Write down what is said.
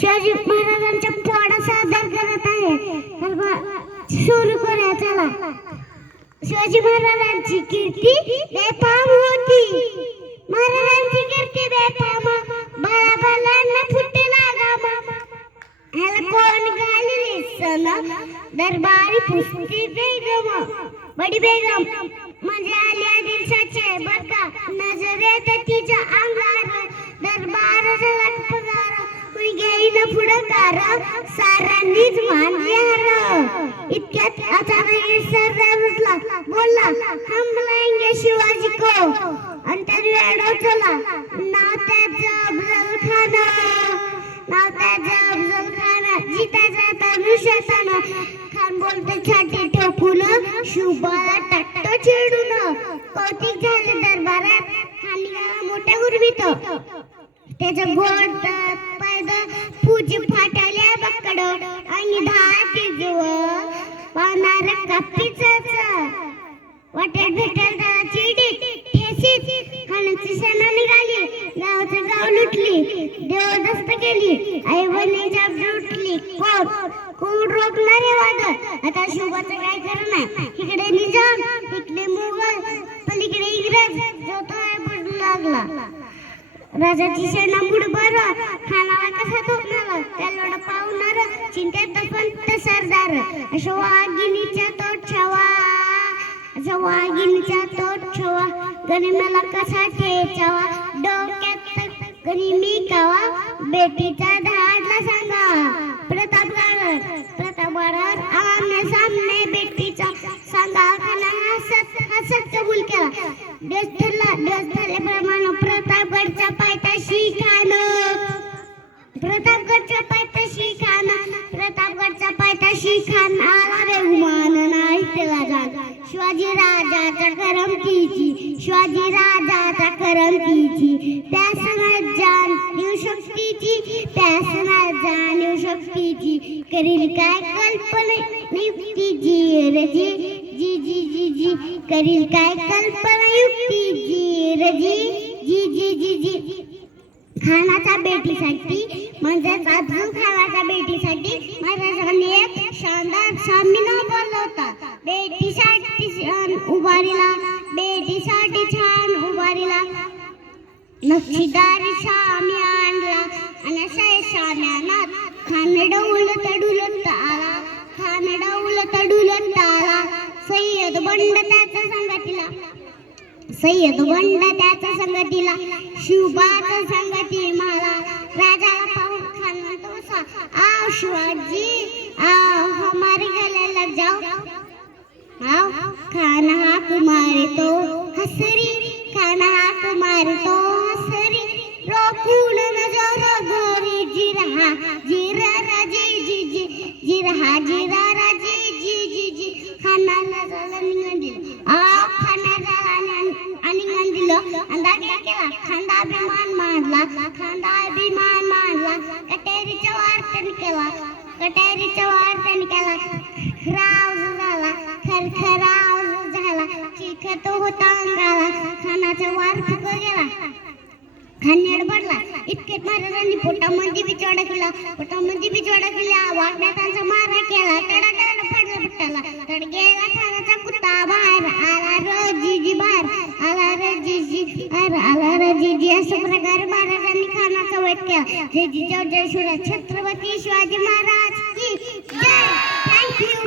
शिवाजी महाराजांच्या पोडा सादर करत आहे. सुरू करूया चला. शिवाजी महाराजांची कीर्ती बेफाम होती. महाराजांची कीर्ती बेफाम. बाला बालांना फुटे लागामा. ह्याला कोण घालले सन? दरबारी पुस्ती बेगम. बडी बेगम म्हणजे आल्या दिवसाचे बर का? नजर येते तिच्या अंगार दरबार मी पगार कुणी घेईन पुढकार साऱ्यांनीच मानले हर इतक्यात अचानक सरदार उठला. बोलला हम बुलाएंगे शिवाजी को. अंतर त्याने वेळ चला. नाव त्याचं अफजल खान. नाव त्याचं अफजल खान. जिता जाता विषाताना खान बोलते छाती ठोकून शुभाला टट्ट चिडून. कौतिक झाले दरबारात खाली मोठ्या गुरबीत त्याचं गोड ठेसीत. सेना निघाली गाव लुटली. देवदस्त केली आई बहिणीच्या लुटली. कोण? कोण रोखणारे आता शुभाचं काय करणार? इकडे निजाम इकडे मुघल पलीकडे इंग्रज. जो तो पडू लागला. राजाची सेना बुडबर खानाला कसा धोकणार अशा वाघिणीच्या तोट ठेवा. अशा वाघिणीच्या तोट ठेवा. मला कसा ठेचावा डोक्यात गनिमी कावा बेटीचा धाडला सांगा. प्रतापगड प्रतापगड आमने सामने बेटीचा सांगा. खाना हसत हसत कबूल केला. देश ठरला देश ठरल्याप्रमाणे प्रतापगडच्या पायथ्याशी खान प्रतापगडच्या पायथ्याशी करमतीची शिवाजी राजाच्या करमतीची. त्यास जाण देऊ शक्तीची. त्यास जाण देऊ शक्तीची. करील काय कल्पना नियुक्ती जी रजी जी जी जी जी. करील काय कल्पना युक्ती जी रजी जी जी जी जी. खानाच्या बेटीसाठी म्हणजेच अफजल खानाच्या बेटीसाठी महाराजांनी एक शानदार सामिना नक्षीदार शामी आणला. आणि अशा शाम्यानात खान डौल तडुलत आला. खान डौल तडुलत आला. सय्यद बंड त्याच्या संगतीला सय्यद बंड त्याच्या संगतीला शिवबाच्या संगती मला. राजाला पाहून खान म्हणतो असा आओ शिवाजी. आओ हमारे गले जाओ. आओ खाना हाक मारे हसरी खाना हाक मारे जी रहा जी जी जी निघून दिलं आ खाना आणि निघून दिलं आणि केला. खांदा अभिमान मानला. खांदा अभिमान मानला. कटेरीच्या वार्तन केला. कटेरीच्या वार्तन केला. राव झाला. खरखराव झाला. चिखत होता अंग खान्याड पडला इतके महाराजांनी पोटामध्ये बिचवडा केला. पोटामध्ये बिचवडा केला वागण्याचा मारा केला. तडा तड पडला बुट्टाला तड गेला खानाचा कुत्ता बाहेर आला र जीजी बाहेर. आला र जीजी बाहेर. आला र जीजी अशा प्रकारे महाराजांनी खानाचा वैट केला. जय जिजाऊ जय शिवराय. छत्रपती शिवाजी महाराज की जय. थँक्यू